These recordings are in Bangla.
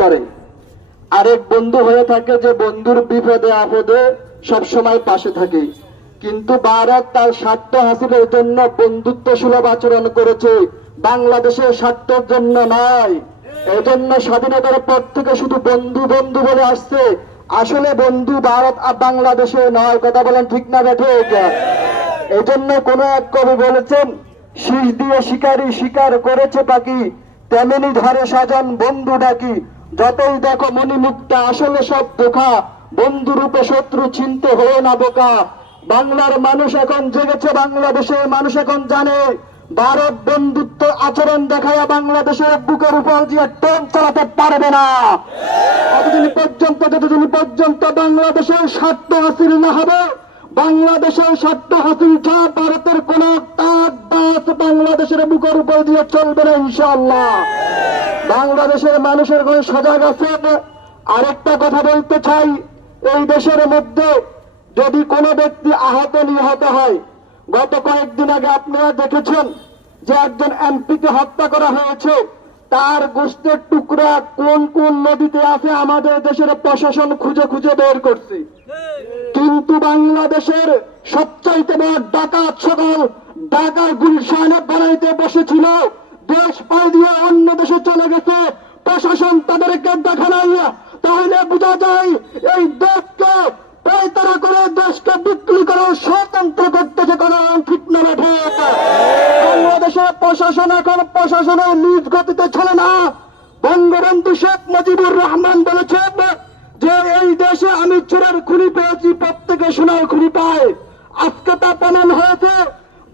করে, আরেক বন্ধু হয়ে থাকে যে বন্ধুর বিপদে আপদে সবসময় পাশে থাকে। কিন্তু ভারত তার স্বার্থ হাসিলের জন্য বন্ধুত্ব সুলভ আচরণ করেছে, বাংলাদেশের স্বার্থের জন্য নয়। এজন্য স্বাধীনতার পর থেকে শুধু বন্ধু বন্ধু বলে আসছে, আসলে বন্ধু ভারত আর বাংলাদেশে নয়। কথা বলেন ঠিক না ঠিক? এই জন্য কোন এক কবি বলেছেন, শীষ দিয়ে শিকারী শিকার করেছে পাখি, তেমনি ধরে সাজান বন্ধু ডাকি। যতই দেখো মণিমুক্তা আসলে সব ধোঁকা, বন্ধু রূপে শত্রু চিনতে হয়ে না বোকা। বাংলার মানুষ এখন জেগেছে, বাংলাদেশের মানুষ এখন জানে ভারত বন্ধুত্ব আচরণ দেখায় বাংলাদেশের বুকের উপর দিয়ে ট্রেন চালাতে পারবে না। যতদিন পর্যন্ত বাংলাদেশের স্বার্থ হাসিল না হবে, বাংলাদেশের স্বার্থ হাসিল ছাড়া ভারতের কোন কাজ বাস বাংলাদেশের বুকের উপর দিয়ে চলবে না ইনশাআল্লাহ। বাংলাদেশের মানুষের কোন সজাগ আছে। আরেকটা কথা বলতে চাই, এই দেশের মধ্যে যদি কোনো ব্যক্তি আহত নিহত হয়, গত কয়েকদিন আগে আপনারা দেখেছেন যে একজন এমপিকে হত্যা করা হয়েছে, তার গোশতের টুকরা কোন কোন নদীতে আছে আমাদের দেশের প্রশাসন খুঁজে খুঁজে বের করছে। কিন্তু বাংলাদেশের সবচাইতে বড় ডাকাত সকল ঢাকা গুলশানে বানাইতে বসেছিল, দেশ পাই দিয়ে অন্য দেশে চলে গেছে, প্রশাসন তাদেরকে দেখা নাই। তাহলে বোঝা যায় এই দেশকে পায়তারা করে দেশকে বিক্রি করে স্বতন্ত্র করতেছে কোন ঠিক না ঠিক? বাংলাদেশের প্রশাসন এখন প্রশাসনের নিজ গতিতে চলে না। বঙ্গবন্ধু শেখ মুজিবুর রহমান বলেছেন যে এই দেশে আমি চোরের খুনি পেয়েছি, প্রত্যেকে সোনার খুনি পায়। আজকে তা প্রমাণ হয়েছে।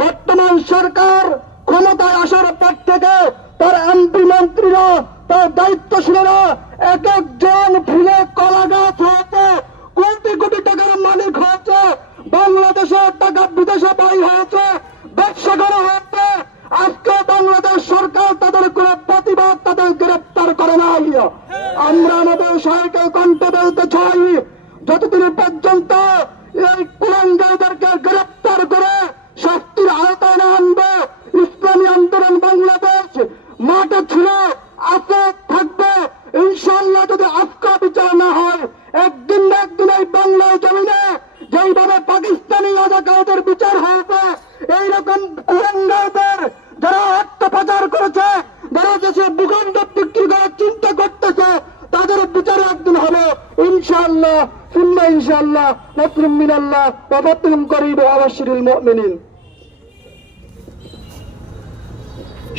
বর্তমান সরকার ক্ষমতায় আসার পর থেকে তার এমপি মন্ত্রীরা, তার দায়িত্বশীলরা এক একজন ফুলে কলা গাছ হয়েছে, কোটি কোটি টাকার মালিক হয়েছে, বাংলাদেশের টাকা বিদেশে ব্যয় হয়েছে, ব্যবসা করা হয়েছে। আজকে বাংলাদেশ সরকার তাদের কোন প্রতিবাদ, তাদের গ্রেপ্তার করে নাই। আমরা আমাদের সরকার কণ্ঠে বলতে চাই, যতদিন পর্যন্ত এই কুলাঙ্গারদেরকে গ্রেপ্তার করে শাস্তির আওতায় না আনবে, ইসলামী আন্দোলন বাংলাদেশ মাঠে ছিল, আছে, থাকবে ইনশাআল্লাহ। যদি আজকে বিচার না হয়, একদিন না একদিন এই বাংলার জমিনে যেইভাবে পাকিস্তানি রাজাকারদের বিচার হয়েছে, এইরকম কুলাঙ্গারদের যারা অর্থ পাচার করেছে, যারা দেশে ভূখণ্ড বিক্রি করার চিন্তা করতেছে, তাদের বিচার একদিন হবে ইনশাআল্লাহ। সুন্নাহ ইনশাআল্লাহ, নাসরুম মিনাল্লাহ ওয়া ফাতহুম করিব ওয়া বাশশিরিল মুমিনিন।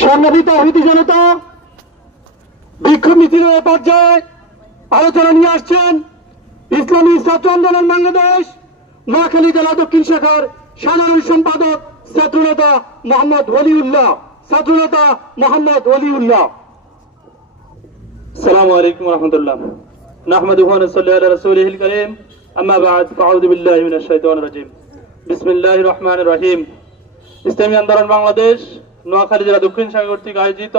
সংগ্রামী তাওহীদি জনতা, বিক্ষোভ মিছিলের পর্যায়ে আলোচনা নিয়ে আসছেন ইসলামী ছাত্র আন্দোলন বাংলাদেশ নোয়াখালী জেলা দক্ষিণ শাখার সাধারণ সম্পাদক ছাত্রনেতা মোহাম্মদ ওলিউল্লাহ। আসসালামু আলাইকুম ওয়া রাহমাতুল্লাহ। নাহমাদুহু ওয়া নুসাল্লি আলা রাসূলিহিল কারীম, আম্মা বা'দ, ফাআউযু বিল্লাহি মিনাশ শাইতানির রাজীম। বিসমিল্লাহির রহমানির রহিম। ইসলামী আন্দোলন বাংলাদেশ নোয়াখালী জেলা দক্ষিণ শাখা কর্তৃক আয়োজিত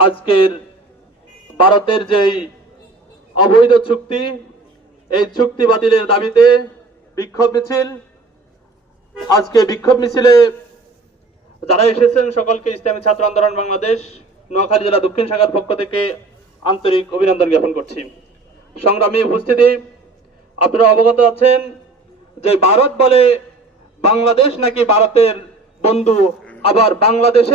আজকের ভারতের যেই অবৈধ চুক্তি, এই চুক্তি বাতিলের দাবিতে বিক্ষোভ মিছিল। আজকে বিক্ষোভ মিছিলে যারা এসেছেন সকলকে ইসলামী ছাত্র আন্দোলন বাংলাদেশ নোয়াখালী জেলা দক্ষিণ শাখার পক্ষ থেকে আন্তরিক অভিনন্দন জ্ঞাপন করছি। সংগ্রামী উপস্থিতি, আপনারা অবগত আছেন যে ভারত বলে বাংলাদেশ নাকি ভারতের বন্ধু, আবার বাংলাদেশে